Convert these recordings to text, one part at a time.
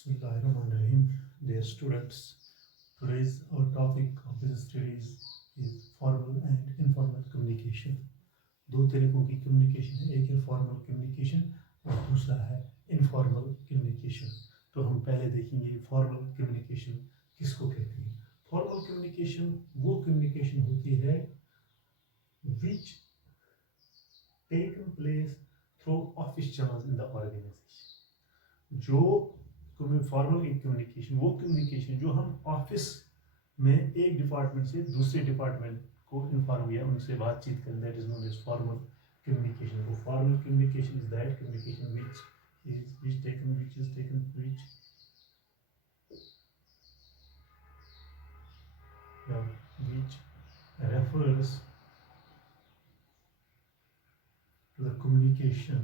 Bismillahirrahmanirrahim. Dear students, today's our topic of this studies is formal and informal communication. दो तरीकों की communication है, एक है फॉर्मल कम्युनिकेशन और दूसरा है इनफॉर्मल कम्युनिकेशन. तो हम पहले देखेंगे फॉर्मल कम्युनिकेशन किसको कहते हैं. फॉर्मल कम्युनिकेशन वो कम्युनिकेशन होती है which taken place through office channels in the organization. जो फॉर्मल कम्युनिकेशन वो कम्युनिकेशन जो हम ऑफिस में एक डिपार्टमेंट से दूसरे डिपार्टमेंट को इन्फॉर्म या उनसे बातचीत करें, that is known as formal communication. वो formal communication is that communication which is taken which refers to the communication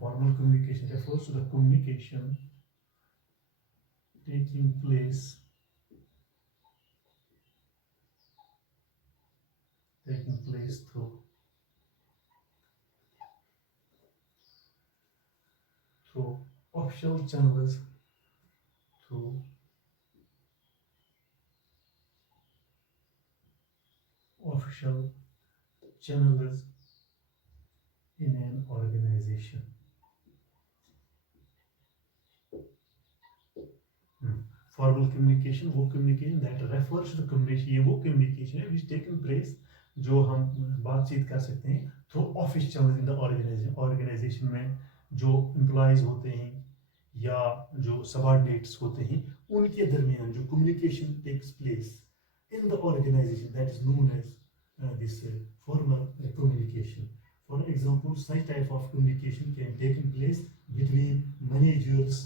formal communication refers to the communication taking place through official channels in an organization. Formal communication वो communication that refers to communication, ये वो communication है विच taken place जो हम बातचीत कर सकते हैं through office channel in the organisation में जो एम्प्लॉयज होते हैं या जो सबऑर्डिनेट्स होते हैं उनके दरमियान जो communication takes place in the organisation, that is known as this formal communication. For example, such type of communication can take place between managers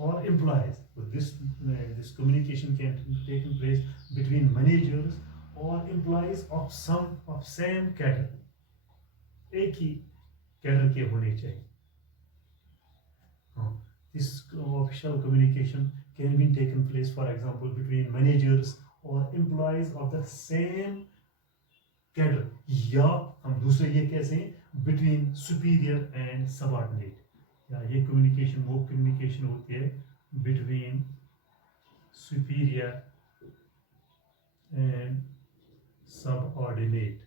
or employees. So this communication can take place between managers or employees of same cadre. एक ही cadre के होने चाहिए. This official communication can be taken place, for example, between managers or employees of the same cadre, या हम दूसरे ये कैसे हैं between superior and subordinate. या ये communication वो communication होती है between superior and subordinate.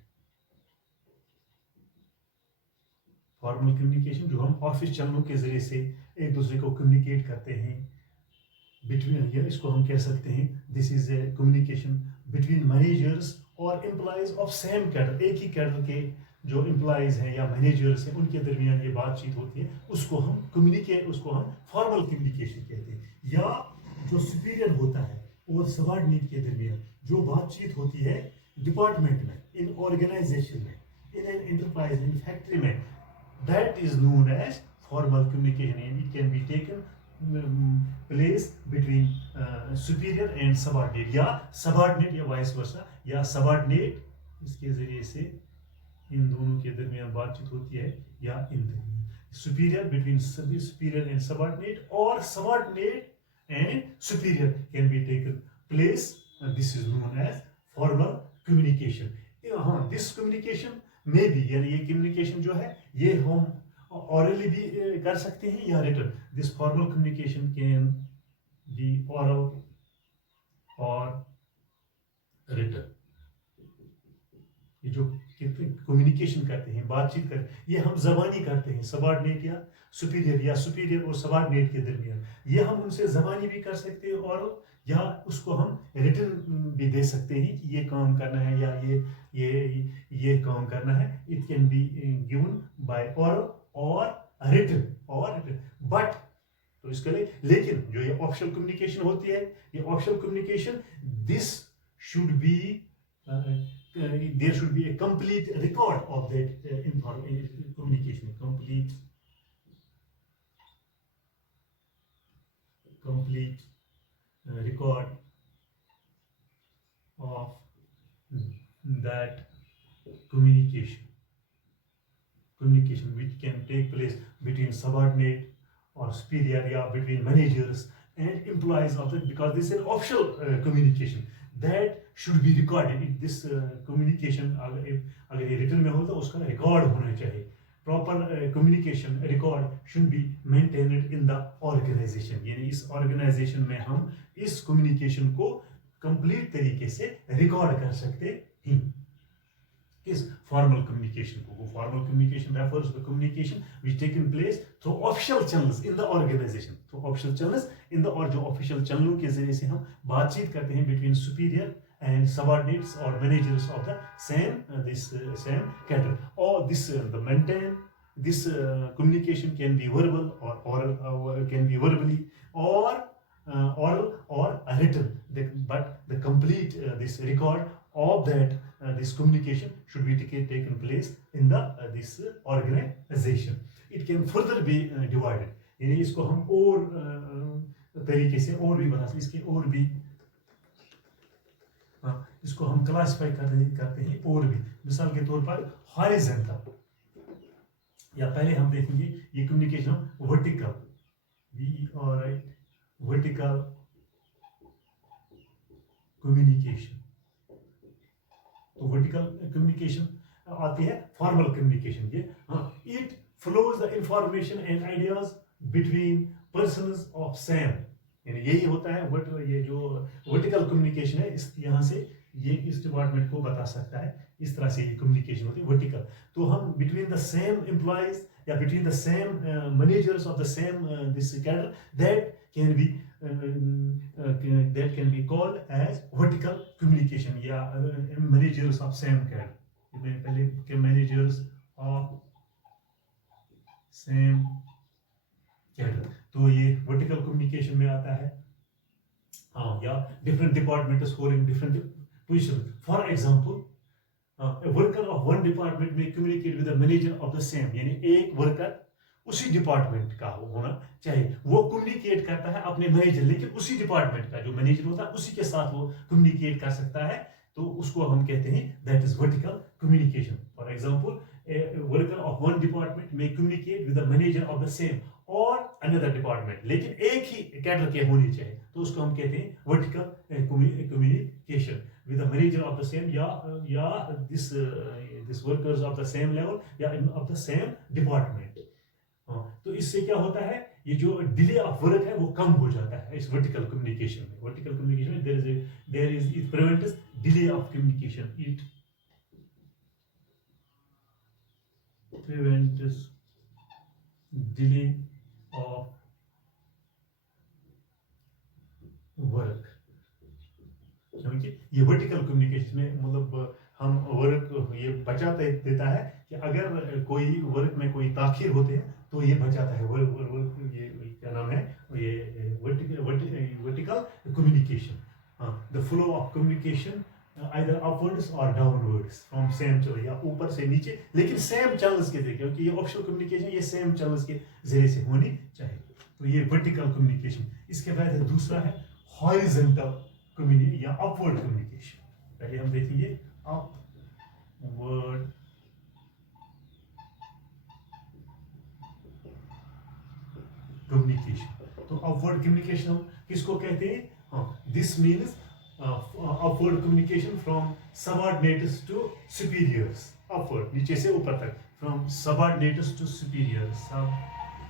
Formal communication जो हम ऑफिस चैनलों के जरिए से एक दूसरे को कम्युनिकेट करते हैं बिटवीन, या इसको हम कह सकते हैं this is a communication between managers और एम्प्लॉयज ऑफ सेम कैडर. एक ही कैडर के जो एम्प्लॉयज हैं या मैनेजर्स हैं उनके दरमियान ये बातचीत होती है, उसको हम फॉर्मल कम्युनिकेशन कहते हैं. या जो सुपीरियर होता है और सबऑर्डिनेट के दरमियान जो बातचीत होती है डिपार्टमेंट में, इन ऑर्गेनाइजेशन में, in an enterprise, in factory में, that is known as formal communication, and it can be taken place between superior and subordinate, या subordinate या vice versa, या subordinate इसके जरिए से इन दोनों के दरमियान बातचीत होती है, या इन superior between superior and subordinate, or subordinate and superior can be taken place. This is known as formal communication. This communication में भी, यानी ये कम्युनिकेशन जो है ये हम ऑरली भी कर सकते हैं या written. This formal communication can be oral और रिटन. ये जो कम्युनिकेशन करते हैं, बातचीत करते हैं, ये हम जबानी करते हैं सबऑर्डिनेट या सुपीरियर और सबऑर्डिनेट के दरमियान. ये हम उनसे जबानी भी कर सकते हैं और या उसको हम रिटन भी दे सकते हैं कि ये काम करना है या ये काम करना है. It can be given by oral और रिटन. बट तो इसके लिए, लेकिन जो ये ऑफिशियल कम्युनिकेशन होती है, ये official communication this should be there should be a complete record of that communication, complete record of that communication which can take place between subordinate or superior, yeah, between managers and employees of it, because this is an official communication that should be recorded. This communication अगर ये written में हो तो उसका record होना चाहिए. Proper communication record should be maintained in the organization. यानी इस organization में हम इस communication को complete तरीके से record कर सकते हैं. Is formal communication. Formal communication refers to the communication which taken place through official channels in the organization. Through official channels in the, और जो official channels के जरिए से हम बातचीत करते हैं between superior and subordinates or managers of the same same cadre. Or this the maintain this communication can be verbal or oral, can be verbally or oral or written. But the complete this record of that this communication should be taken place in the this organization. It can further be divided. यानी इसको हम और तरीके से और भी बता सकते, इसके और भी इसको हम क्लासिफाई करते हैं और भी. मिसाल के तौर पर हॉरिजॉन्टल, या पहले हम देखेंगे ये कम्युनिकेशन वर्टिकल, वर्टिकल कम्युनिकेशन. तो वर्टिकल कम्युनिकेशन आती है फॉर्मल कम्युनिकेशन के. It flows the information and ideas between persons of same. यानी यही होता है ये जो वर्टिकल कम्युनिकेशन है, इस यहाँ से ये इस डिपार्टमेंट को बता सकता है. इस तरह से ये कम्युनिकेशन होती है वर्टिकल. तो हम बिटवीन द सेम एम्प्लॉयज या between the same managers of the same this cadre that can be called as vertical communication, या managers of same cadre. पहले के managers of same cadre, तो ये vertical communication में आता है. या different departments holding different positions. For example, a worker of one department may communicate with the manager of the same. यानी एक worker उसी डिपार्टमेंट का होना चाहिए, वो कम्युनिकेट करता है अपने मैनेजर, लेकिन उसी डिपार्टमेंट का जो मैनेजर होता है उसी के साथ वो कम्युनिकेट कर सकता है. तो उसको हम कहते हैं that is vertical communication. For example, a worker of one department may communicate with the manager of the same और अनदर डिपार्टमेंट, लेकिन एक ही कैडर के होनी चाहिए, तो उसको हम कहते हैं vertical communication with the manager of the same, या this workers of the same level या ऑफ द सेम डिपार्टमेंट. तो इससे क्या होता है, ये जो डिले ऑफ वर्क है वो कम हो जाता है इस वर्टिकल कम्युनिकेशन में. वर्टिकल कम्युनिकेशन में it prevents delay of communication. It prevents delay of work, क्योंकि ये वर्टिकल कम्युनिकेशन में मतलब हम वर्क ये बचा देता है कि अगर कोई वर्क में कोई ताखिर होते हैं तो ये बचाता है. वर्क ये क्या नाम है, ये vertical communication. The flow of communication either upwards और डाउनवर्ड्स फ्रॉम सेम चैनल, या ऊपर से नीचे, लेकिन सेम चैनल्स के जरिए, क्योंकि ये ऑफिशियल कम्युनिकेशन ये सेम चैनल्स के जरिए से होनी चाहिए. तो ये वर्टिकल कम्युनिकेशन. इसके बाद दूसरा है हॉरिजॉन्टल कम्युनिकेशन या अपवर्ड कम्युनिकेशन. पहले हम देखेंगे अपवर्ड कम्युनिकेशन. तो अपवर्ड कम्युनिकेशन हम किसको कहते हैं? This means upward communication from subordinates to superiors. Upward नीचे से ऊपर तक, from subordinates to superiors, subordinates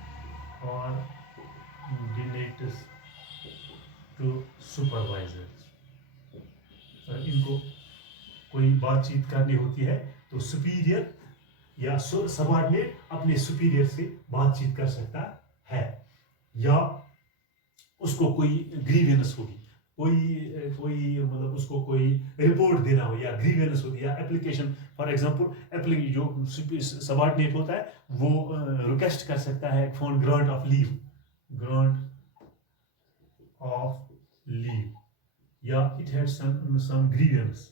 to supervisors. इनको कोई बातचीत करनी होती है तो सुपीरियर या सबऑर्डिनेट अपने सुपीरियर से बातचीत कर सकता है, या उसको कोई ग्रीवेंस होगी, कोई मतलब उसको कोई रिपोर्ट देना हो, या ग्रीवेंस होती है, एप्लीकेशन. फॉर एग्जांपल जो सबऑर्डिनेट होता है वो रिक्वेस्ट कर सकता है फॉर ग्रांट ऑफ लीव, या it had some grievance,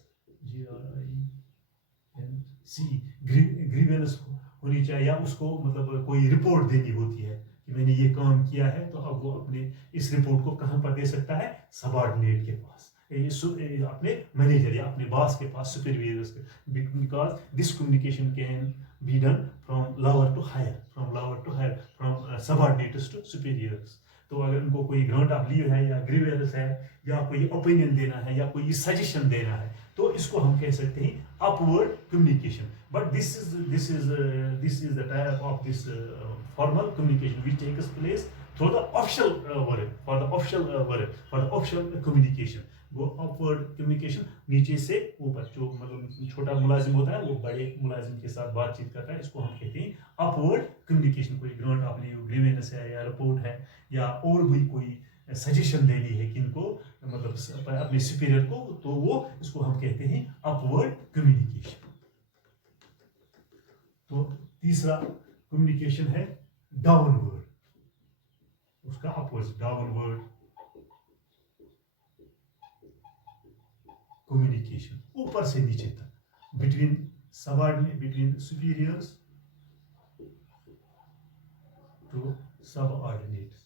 grievance होनी चाहिए, या उसको मतलब कोई रिपोर्ट देनी होती है कि मैंने ये काम किया है, तो अब वो अपने इस रिपोर्ट को कहां पर दे सकता है? सबऑर्डिनेट के पास. अपने मैनेजर या अपने बॉस के पास, सुपीरियर्स के, because this communication can be done from lower to higher, from subordinates to superiors. तो अगर उनको कोई ग्रांट ऑफ लीव है या ग्रीवेंस है या कोई ओपिनियन देना है या कोई सजेशन देना है, तो इसको हम कह सकते हैं upward communication. But this is the type of this formal communication which takes place through the official work, for the official communication. वो अपवर्ड कम्युनिकेशन नीचे से ऊपर, जो मतलब छोटा मुलाजिम होता है वो बड़े मुलाजिम के साथ बातचीत करता है, इसको हम कहते हैं अपवर्ड कम्युनिकेशन। कोई ग्रांट ऑफ लीव, ग्रीवेंस है या रिपोर्ट है या और भी कोई सजेशन देनी है किनको, मतलब अपने सुपीरियर को, तो वो इसको हम कहते हैं अपवर्ड कम्युनिकेशन। तो तीसरा कम्युनिकेशन है डाउनवर्ड, उसका अपोजिट डाउनवर्ड कम्युनिकेशन, ऊपर से नीचे तक, between subordinate, between superiors to subordinates.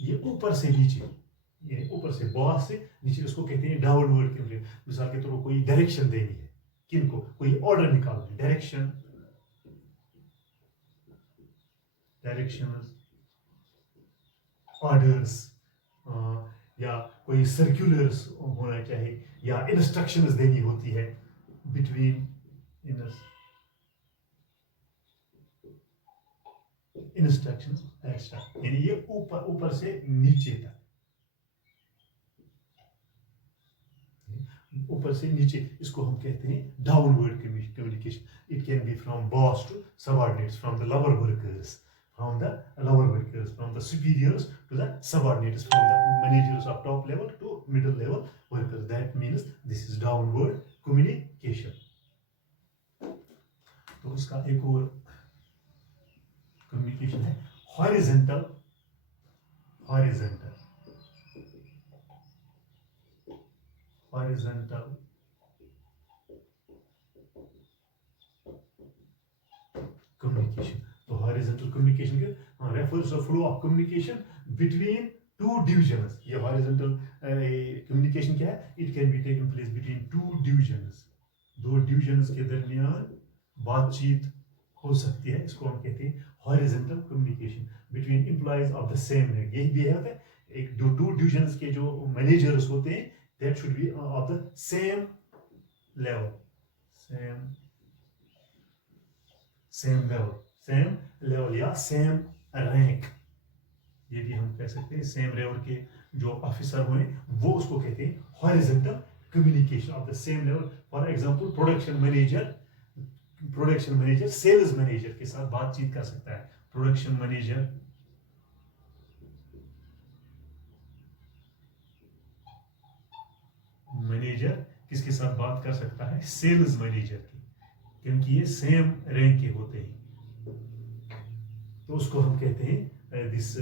ये ऊपर से नीचे, ये ऊपर से बॉस से नीचे, उसको कहते हैं डाउनवर्ड कम्युनिकेशन। मिसाल के तौर पर कोई डायरेक्शन देनी है किनको, कोई ऑर्डर निकालना है, डायरेक्शंस, ऑर्डर्स, या कोई सर्कुलर्स होना चाहिए या इंस्ट्रक्शंस देनी होती है, बिटवीन इंस्ट्रक्शंस एक्स्ट्रा, यानी ये ऊपर से नीचे तक, ऊपर से नीचे, इसको हम कहते हैं downward communication. It can be from boss to subordinates, from the lower workers, from the superiors to the subordinates, from the managers of top level to middle level workers. That means this is downward communication. तो इसका एक और communication है horizontal communication. So horizontal communication refers to flow of communication between two divisions. ये horizontal communication क्या है? It can be taken place between two divisions. दो divisions के दरमियान बातचीत हो सकती है, इसको हम कहते हैं horizontal communication between employees of the same rank. यही भी है एक two divisions के जो managers होते हैं, that should be of the same level, same level या same rank, ये भी हम कह सकते हैं। सेम लेवल के जो ऑफिसर हुए वो उसको कहते हैं horizontal communication of the same level. For example production manager sales manager के साथ बातचीत कर सकता है। प्रोडक्शन मैनेजर किसके साथ बात कर सकता है? सेल्स मैनेजर की, क्योंकि ये सेम रैंक के होते हैं। तो उसको हम कहते हैं दिस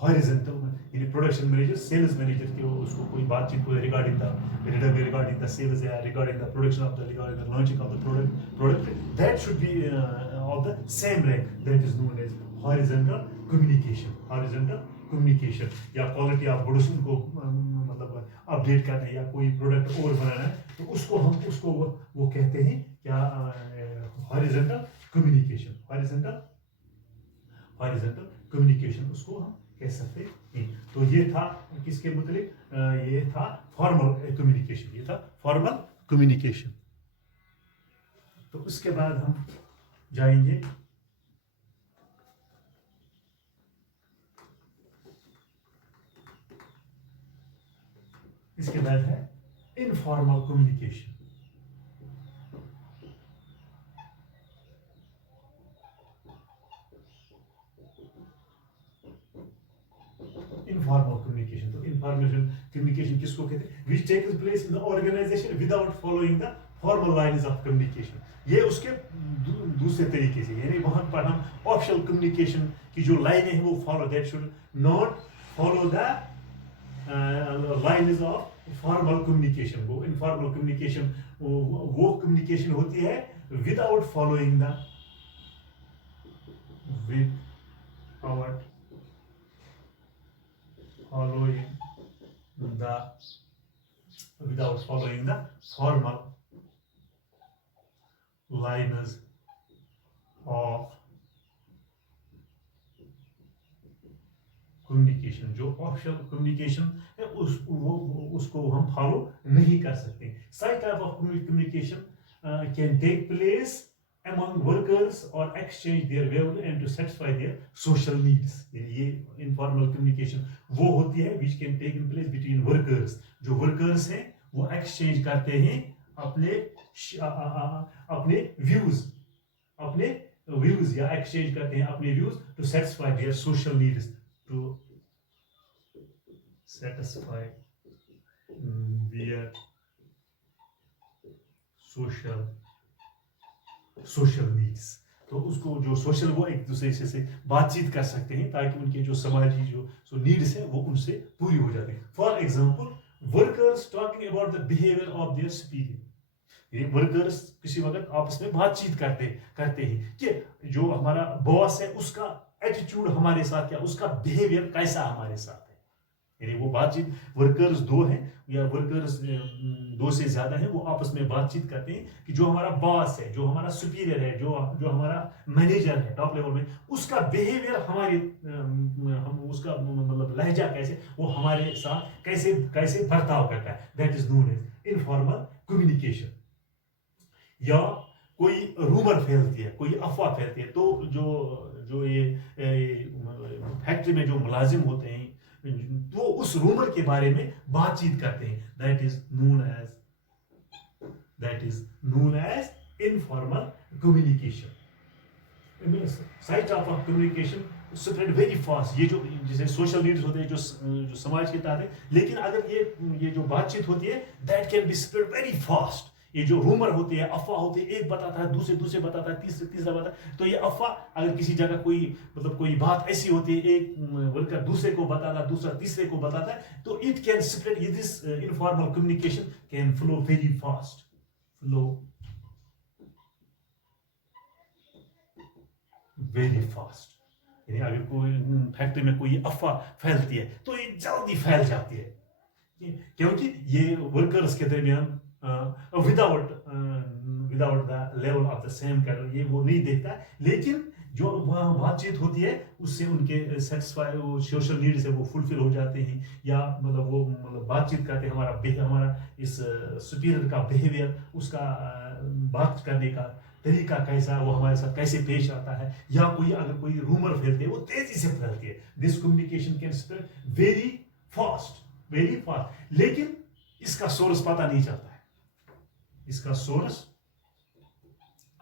हॉरिजॉन्टल, यानी प्रोडक्शन मैनेजर सेल्स मैनेजर के उसको कोई बातचीत को रिगार्डिंग द सेल्स या regarding the production of the, regarding the launching of the product that should be of the same rank, that is known as horizontal communication. या quality of production को मतलब update करना है या कोई product और बनाना है, तो उसको वो कहते हैं क्या? हॉरिजॉन्टल कम्युनिकेशन उसको हम कह सकते हैं। तो ये था किसके मुतालिक? ये था फॉर्मल कम्युनिकेशन। तो उसके बाद हम जाएंगे इसके बाद है इनफॉर्मल कम्युनिकेशन। इनफॉर्मल कम्युनिकेशन, तो इनफॉर्मेशन कम्युनिकेशन किसको कहते हैं? Which takes place in the organisation without following the formal lines of communication. ये उसके दूसरे तरीके से, यानी वहां पर हम ऑफिशियल कम्युनिकेशन की जो लाइनें हैं वो follow, that should not follow the lines of formal communication. वो इनफॉर्मल कम्युनिकेशन वो कम्युनिकेशन होती है without following the without following the formal lines of communication. जो ऑफिशियल कम्युनिकेशन है उसको हम फॉलो नहीं कर सकते। Such type of communication can take place among workers or exchange their value and to satisfy their social needs। ये informal communication वो होती है which can take in place between workers। जो workers हैं वो exchange करते हैं अपने अपने views या exchange करते हैं अपने views to satisfy their social needs, to satisfy their social needs। तो उसको जो सोशल वो एक दूसरे से बातचीत कर सकते हैं ताकि उनके जो समाजी जो नीड्स हैं वो उनसे पूरी हो जाती है। For example workers talking about the behaviour of their superior. Workers किसी वक्त आपस में बातचीत करते हैं कि जो हमारा बॉस है उसका एटीट्यूड हमारे साथ या उसका बिहेवियर कैसा हमारे साथ है। यानी वो बातचीत वर्कर्स दो हैं या वर्कर्स दो से ज्यादा हैं, वो आपस में बातचीत करते हैं कि जो हमारा बॉस है, जो हमारा सुपीरियर है, जो हमारा मैनेजर है टॉप लेवल में, उसका बिहेवियर हमारे हम उसका मतलब लहजा कैसे, वो हमारे साथ कैसे बर्ताव करता है। That is known as informal communication. या कोई रूमर फैलती है, कोई अफवाह फैलती है, तो जो ये फैक्ट्री में जो मुलाजिम होते हैं तो उस रूमर के बारे में बातचीत करते हैं। That is known as informal communication. Site of communication spread very fast. ये जो जैसे सोशल नीड्स होते हैं जो समाज के तहत है, लेकिन अगर ये जो बातचीत होती है that can be spread very fast. ये जो रूमर होती है, अफवाह होती है, एक बताता है, दूसरे बताता है, तीसरा बताता है, तो ये अफवाह अगर किसी जगह कोई बात ऐसी होती है, एक वर्कर दूसरे को बताता है, दूसरा तीसरे को बताता है, तो it can spread. This informal communication can flow very fast. यानी अगर कोई फैक्ट्री में कोई अफवाह फैलती है तो ये जल्दी फैल जाती है, क्योंकि ये वर्कर्स के दरमियान without the level of the same cadre ये वो नहीं देखता। लेकिन जो वहाँ बातचीत होती है उससे उनके सेटिस्फाई सोशल नीड्स है वो फुलफिल हो जाते हैं। या मतलब वो बातचीत करते हैं हमारा इस सुपीरियर का बिहेवियर, उसका बात करने का तरीका कैसा, वो हमारे साथ कैसे पेश आता है, या अगर कोई रूमर फैलते हैं वो तेजी से फैलती है। This communication can spread very fast. लेकिन इसका सोर्स पता नहीं चलता है। इसका सोर्स,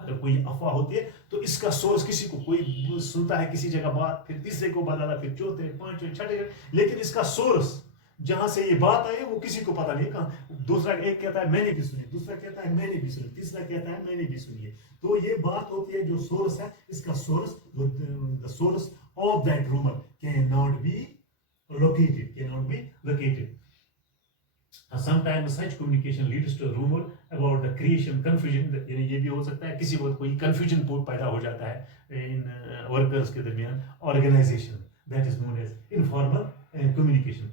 अगर कोई अफवाह होती है तो इसका सोर्स किसी को, कोई सुनता है किसी जगह बात, फिर तीसरे को बताता, फिर चौथे, पांचवें, छठे, लेकिन इसका सोर्स जहां से ये बात आई वो किसी को पता नहीं। कहां दूसरा एक कहता है मैंने भी सुनी, दूसरा कहता है मैंने भी सुनी, तीसरा कहता है मैंने भी सुनी है। तो ये बात होती है जो सोर्स है, इसका source, the source of that rumour can not be located. Sometimes such communication leads to a rumor about the creation confusion। यानी ये भी हो सकता है किसी वक्त कोई confusion पैदा हो जाता है इन वर्कर्स के दरमियान organisation. That is known as informal communication।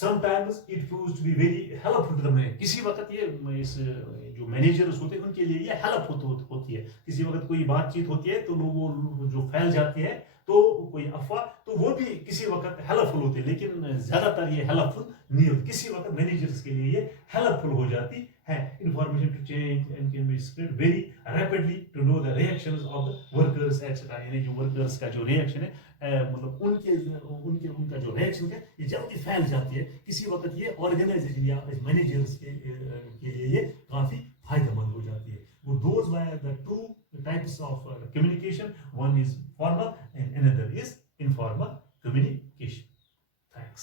Sometimes it proves to be very helpful to the manager। किसी वक्त ये इस जो मैनेजर्स होते हैं उनके लिए ये हेल्प होती है। किसी वक्त कोई बातचीत होती है तो लोगों जो फैल जाती है, तो कोई अफवाह, तो वो भी किसी वक्त हेल्पफुल होती है, लेकिन ज्यादातर ये हेल्पफुल नहीं होती। किसी वक्त मैनेजर्स के लिए ये हेल्पफुल हो जाती है। Information to change and can be spread very rapidly to know the reactions of the workers etcetera. यानी जो वर्कर्स का जो रिएक्शन है, मतलब उनका जो रिएक्शन है ये जल्दी फैल जाती है। किसी वक्त ये ऑर्गेनाइजेशन या मैनेजर्स के लिए ये काफी फायदेमंद हो जाती है। वो those were the two types of communication. One is formal and another is informal communication. Thanks.